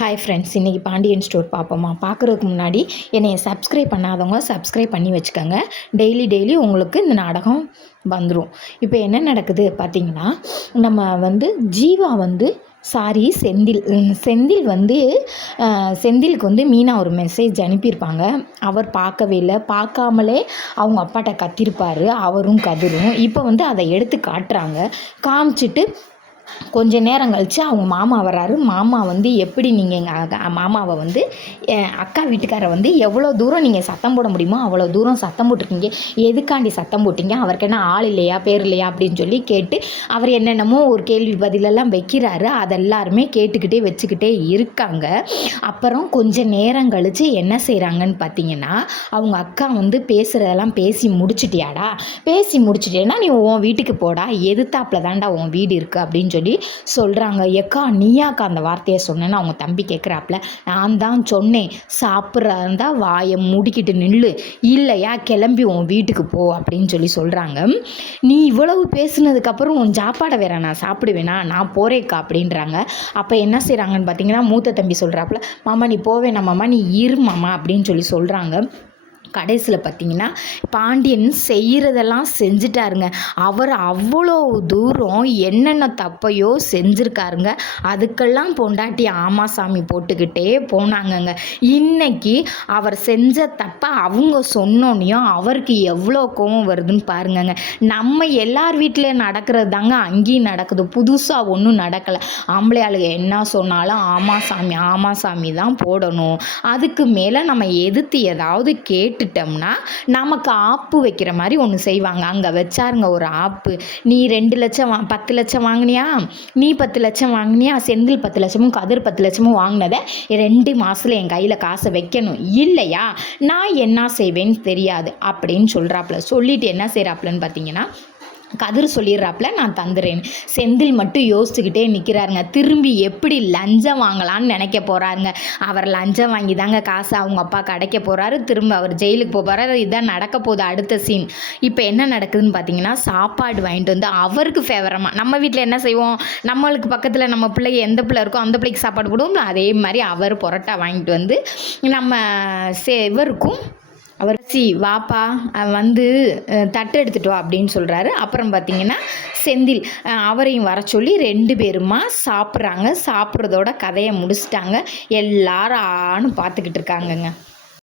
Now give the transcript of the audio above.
Hi friends, இன்றைக்கி Pandian store பார்ப்போமா? பார்க்குறதுக்கு முன்னாடி என்னை சப்ஸ்கிரைப் பண்ணாதவங்க சப்ஸ்கிரைப் பண்ணி வச்சுக்கோங்க. டெய்லி உங்களுக்கு இந்த நாடகம் வந்துடும். இப்போ என்ன நடக்குது பார்த்திங்கன்னா, நம்ம ஜீவா செந்திலுக்கு மீனா ஒரு மெசேஜ் அனுப்பியிருப்பாங்க. அவர் பார்க்கவே இல்லை. பார்க்காமலே அவங்க அப்பாட்ட கத்திருப்பார் அவரும் கதிரும். இப்போ அதை எடுத்து காமிச்சிட்டு கொஞ்ச நேரம் கழித்து அவங்க மாமா வர்றாரு. மாமா எப்படி நீங்கள் எங்கள் மாமாவை அக்கா வீட்டுக்காரை எவ்வளோ தூரம் நீங்கள் சத்தம் போட முடியுமோ அவ்வளோ தூரம் சத்தம் போட்டிருக்கீங்க, எதுக்காண்டி சத்தம் போட்டிங்க, அவருக்கு என்ன ஆள் இல்லையா பேர் இல்லையா அப்படின்னு சொல்லி கேட்டு அவர் என்னென்னமோ ஒரு கேள்வி பதிலெல்லாம் வைக்கிறாரு. அதெல்லாருமே கேட்டுக்கிட்டே வச்சுக்கிட்டே இருக்காங்க. அப்புறம் கொஞ்ச நேரம் கழித்து என்ன செய்கிறாங்கன்னு பார்த்தீங்கன்னா, அவங்க அக்கா பேசுகிறதெல்லாம் பேசி முடிச்சிட்டியானா நீ உன் வீட்டுக்கு போடா, எதிர்த்தாப்புல தாண்டா உன் வீடு இருக்குது அப்படின்னு சொல்லி சொல்கிறாங்க. எக்கா நீயாக்கா அந்த வார்த்தையை சொன்னேன்னு அவங்க தம்பி கேட்குறாப்புல. நான் தான் சொன்னேன், சாப்பிட்றதா வாயை மூடிக்கிட்டு நில்லு, இல்லையா கிளம்பி உன் வீட்டுக்கு போ அப்படின்னு சொல்லி சொல்கிறாங்க. நீ இவ்வளவு பேசுனதுக்கப்புறம் உன் சாப்பாடை வேற நான் சாப்பிடுவேனா, நான் போகிறேக்கா அப்படின்றாங்க. அப்போ என்ன செய்கிறாங்கன்னு பார்த்தீங்கன்னா, மூத்த தம்பி சொல்கிறாப்புல, மாமா நீ போவேணா மாமா, நீ இரு மாமா அப்படின்னு சொல்லி சொல்கிறாங்க. கடைசியில் பார்த்திங்கன்னா பாண்டியன் செய்கிறதெல்லாம் செஞ்சிட்டாருங்க. அவர் அவ்வளோ தூரம் என்னென்ன தப்பையோ செஞ்சுருக்காருங்க. அதுக்கெல்லாம் பொண்டாட்டி ஆமாசாமி போட்டுக்கிட்டே போனாங்கங்க. இன்னைக்கு அவர் செஞ்ச தப்பை அவங்க சொன்னோன்னையும் அவருக்கு எவ்வளோ கோவம் வருதுன்னு பாருங்கங்க. நம்ம எல்லார் வீட்டில் நடக்கிறது தாங்க அங்கேயும் நடக்குது, புதுசாக ஒன்றும் நடக்கலை. ஆம்பளை ஆளுங்க என்ன சொன்னாலும் ஆமாசாமி தான் போடணும். அதுக்கு மேலே நம்ம எதிர்த்து ஏதாவது கேட்டுட்டோம்னா நமக்கு ஆப்பு வைக்கிற மாதிரி ஒன்று செய்வாங்க. அங்கே வச்சாருங்க ஒரு ஆப்பு. நீ 2 லட்சம் 10 லட்சம் வாங்கினியா, நீ 10 லட்சம் வாங்கினியா, செந்தில் 10 லட்சமும் கதிர் 10 லட்சமும் வாங்கினதை 2 மாதத்தில் என் கையில் காசை வைக்கணும், இல்லையா நான் என்ன செய்வேன்னு தெரியாது அப்படின்னு சொல்கிறாப்புல. சொல்லிட்டு என்ன செய்கிறாப்புலன்னு பார்த்தீங்கன்னா, கதிர் சொல்லிடுறாப்புல நான் தந்துடுறேன். செந்தில் மட்டும் யோசிச்சுக்கிட்டே நிற்கிறாருங்க. திரும்பி எப்படி லஞ்சம் வாங்கலான்னு நினைக்க போகிறாருங்க. அவர் லஞ்சம் வாங்கி தாங்க காசு அவங்க அப்பா கிடைக்க போகிறாரு. திரும்ப அவர் ஜெயிலுக்கு போகிறாரு. இதான் நடக்க போகுது அடுத்த சீன். இப்போ என்ன நடக்குதுன்னு பார்த்தீங்கன்னா, சாப்பாடு வாங்கிட்டு அவருக்கு ஃபேவரமாக நம்ம வீட்டில் என்ன செய்வோம், நம்மளுக்கு பக்கத்தில் நம்ம பிள்ளைங்க எந்த பிள்ளை இருக்கோ அந்த பிள்ளைக்கு சாப்பாடு போடுவோம். அதே மாதிரி அவர் பரோட்டா வாங்கிட்டு நம்ம இவருக்கும் அவர் வாப்பா தட்டு எடுத்துட்டு வா அப்படின்னு சொல்கிறாரு. அப்புறம் பார்த்திங்கன்னா செந்தில் அவரையும் வர சொல்லி 2 பேருமா சாப்பிட்றாங்க. சாப்பிட்றதோட கதையை முடிச்சிட்டாங்க. எல்லாரும் பார்த்துக்கிட்டு இருக்காங்கங்க.